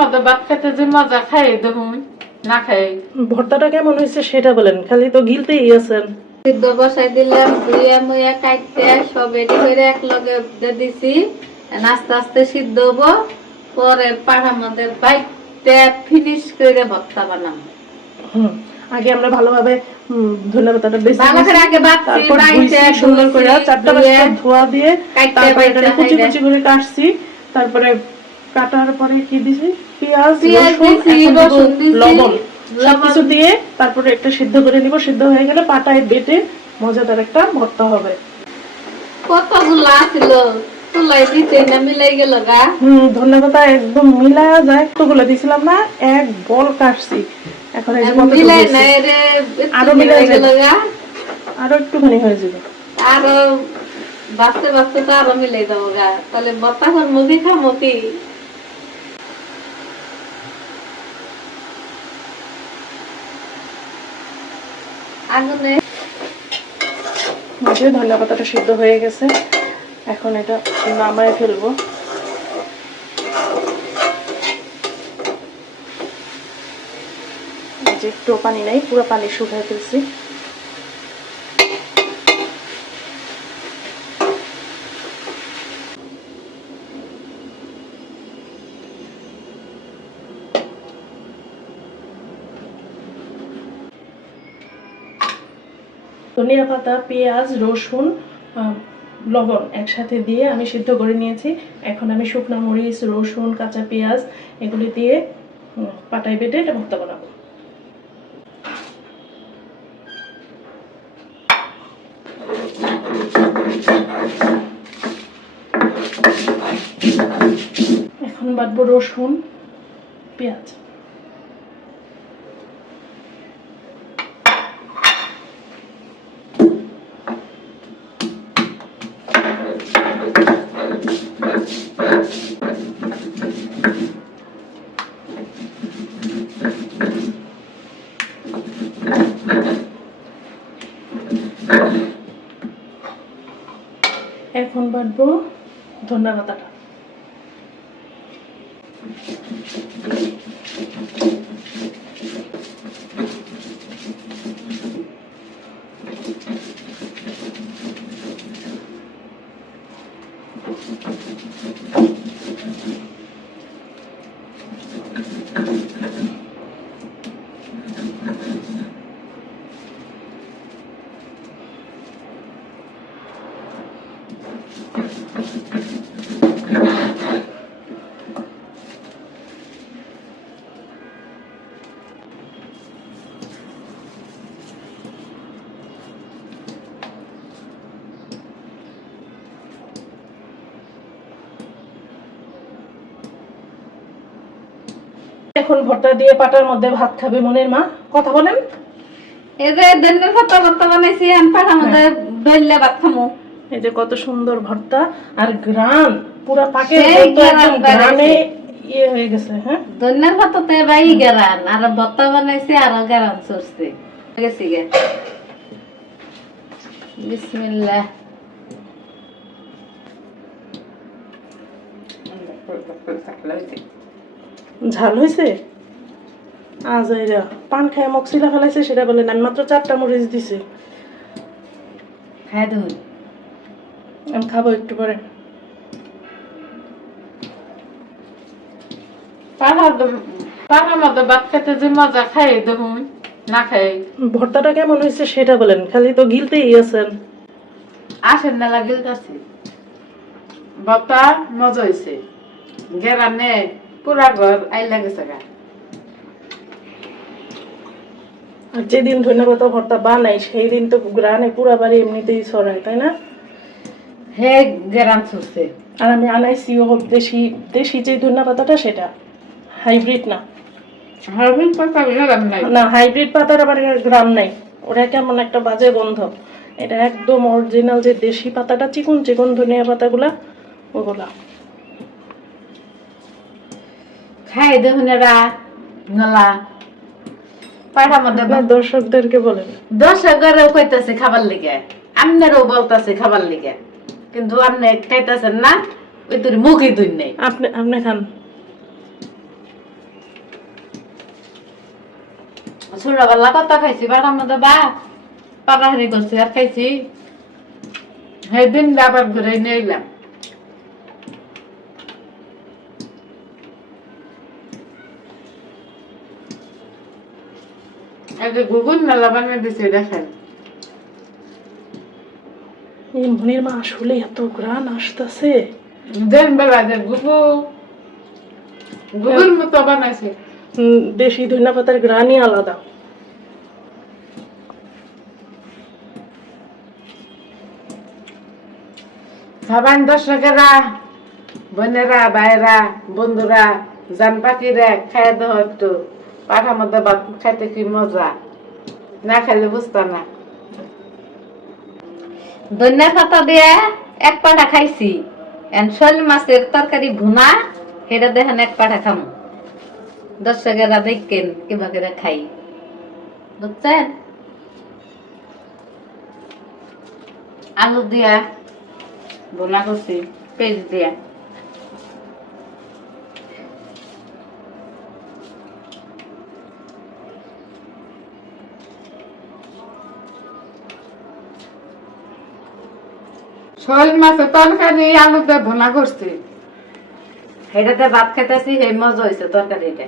মতো ভাত খেতে যে মজা খাই দেখুন না খাই। ভর্তাটা কেমন হয়েছে সেটা বলেন, খালি তো গিলতেই আছেন। সিদ্ধ বসাই দিলাম, ধুইয়া মুইয়া কাটতে সব রেডি করে এক লগে দিয়ে দিছি। আস্তে আস্তে সিদ্ধ হবো, পরে পাড়ার মধ্যে বাইটে ফিনিশ করে ভর্তা বানাবো। আগে আমরা ভালোভাবে ধনে পাতাটা বেশি ভালো করে আগে বাটছি, তারপর বাইটে ধুইছি সুন্দর করে ধুইছি, চারটা ধুয়ে পাঁচটা ধোয়া দিয়ে কাটতে তারপর এটা বাইটে কুচি হাইরে। কুচি করে কাটছি। তারপরে কাটার পরে কি দিছি, পেঁয়াজ পেঁয়াজ রসুন দিছি, এখন দিব রসুন দিছি, লবণ সবকিছু লবণ। দিয়ে তারপরে একটা সিদ্ধ করে নিব। সিদ্ধ হয়ে গেলে পাটায় বেটে মজাদার একটা ভর্তা হবে। কতগুলা ছিল তুলাই দিতে না মিলাই গেল গা। ধনে পাতা একদম মিলা যায়, কতগুলো দিছিলাম না, এক বল কাটছি। এখন এই যে কতটুকু মিলাই হয়েছে। নাই রে, আরো মিলাই গেল যাবে, গা। আরো একটুখানি হয়ে যাবে। আরো বাঁচতে বাঁচতে তো আরো মিলাই দেবো গা, তাহলে ভর্তা খাবো কি খাবো কি। আগুনে ধনে পাতাটা সিদ্ধ হয়ে গেছে, এখন এটা নামায় ফেলবো। যে একটু পানি নাই, পুরো পানি শুকায় ফেলছি। ধনিয়া পাতা, পেঁয়াজ, রসুন, লবণ একসাথে দিয়ে আমি সিদ্ধ করে নিয়েছি। এখন আমি শুকনো মরিচ, রসুন, কাঁচা পেঁয়াজ এগুলি দিয়ে পাটায় বেটে এটা ভর্তা বানাবো। এখন বাটবো রসুন, পেঁয়াজ। এখন বাটবো ধনিয়া পাতাটা। এখন ভর্তা দিয়ে পাটার মধ্যে ভাত খাবে মনের মা, কথা বলেন। এই যে ধনিয়া পাতা ভর্তা বানাইছি, আমি পাড়ার মধ্যে বেললে ভাত খামু। এই যে কত সুন্দর ভর্তা, আর গ্রান পুরা পাকে সেই গ্রান গ্রানে ইয়ে হয়ে গেছে। হ্যাঁ, ধনিয়ার পাতাতে বাই গেরান, আর ভর্তা বানাইছে আরো গেরান চড়ছে গেছি গে। বিসমিল্লাহ। ঝাল হয়েছে। আজ এরা পান খায় মক্সিলা ফেলাইছে সেটা বলেন, আমি মাত্র 4টা মরিচ দিছি। খাই দেখুন, আমি খাবো একটু পরে। পাড়ার মতো ভাত খেতে যে মজা খাই দেখুন না খাই। ভর্তাটা কেমন হয়েছে সেটা বলেন, খালি তো গিলতেই আছেন। আসেন না লাগিলতাছি ভর্তা মজা হয়েছে, গেরানে পুরা ঘর আইলা গেছে গা। আর যেদিন ধন্যবাদ ভর্তা বানাই সেই দিন তো গ্রানে পুরা বাড়ি এমনিতেই ছড়ায়, তাই না? হে গেরান চড়ছে। আর আমি আনাইছি ও দেশি দেশি যে ধনিয়া পাতাটা, সেটা হাইব্রিড না। হারবিন পাতা গেরান নাই না, হাইব্রিড পাতার আবার গ্রাম নাই, ওটা কেমন একটা বাজে গন্ধ। এটা একদম অরিজিনাল যে দেশি পাতাটা, চিকন চিকন ধনিয়া পাতাগুলা, ওগুলা। খাই দেখুন এরা নলা পাড়ার মধ্যে। আপনার দর্শকদেরকে বলেন। দর্শকরাও কইতাছে খাবার লিগে, আপনারও বলতাছে খাবার লিগে, কিন্তু আপনি খাইতাছেন না, ওই তোর মুখে দুই নেই। আপনি আপনি খান। ছোটবেলা কত খাইছি বাড়ার মধ্যে বা পাড়াহাড়ি করছি আর খাইছি সেদিন আবার ঘুরে নিয়ে এলাম গুগুন মেলা বানিয়ে দিছে দেখেন এই মনির মা আসলে এত গ্রান আসতেছে। দেন বেলা যে গুগুর মতো বানাইছে দেশি ধনিয়া পাতার গ্রানই আলাদা। খাবার দর্শকেরা বোনেরা ভাইরা বন্ধুরা জান পাখিরা খাই দাও একটু পাঠার মধ্যে ভাত খাইতে কি মজা না খাইলে বুঝতাম না ধনিয়া পাতা দিয়ে এক পাটা খাইছি শোল মাছের তরকারি ভুনা সেটা দেখেন এক পাটা খাম দর্শকেরা দেখেন কিবা করে খাই বুঝছেন আলু দিয়া ভুনা করছি পেঁয়াজ দিয়া শোল মাছের তরকারি আলু দিয়ে ভুনা করছি সেটাতে ভাত খাইতেছি সেই মজা হয়েছে তরকারিটা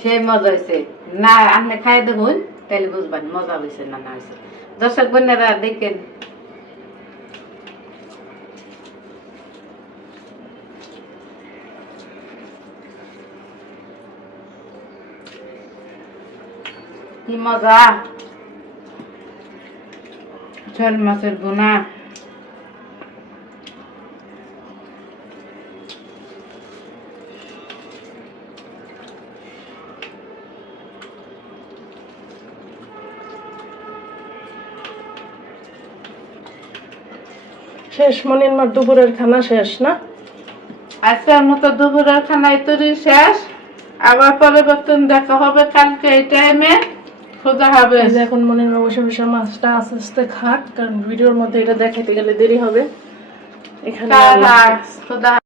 সেই মজা হয়েছে না আপনি খাই দেখুন তাহলে বুঝবেন মজা হয়েছে না না হয়েছে দর্শক বোনেরা দেখেন কি মজা শোল মাছের ভুনা শেষ মনির মার দুপুরের খানা শেষ না? আজকের মতো দুপুরের খানাই তৈরি শেষ আবার পরিবর্তন দেখা হবে কালকে এই টাইমে খোদা হবে এই যে এখন মনির মা বসে বসে মাছটা আস্তে আস্তে খাক, কারণ ভিডিওর মধ্যে এটা দেখাতে গেলে দেরি হবে। এখানে খোদা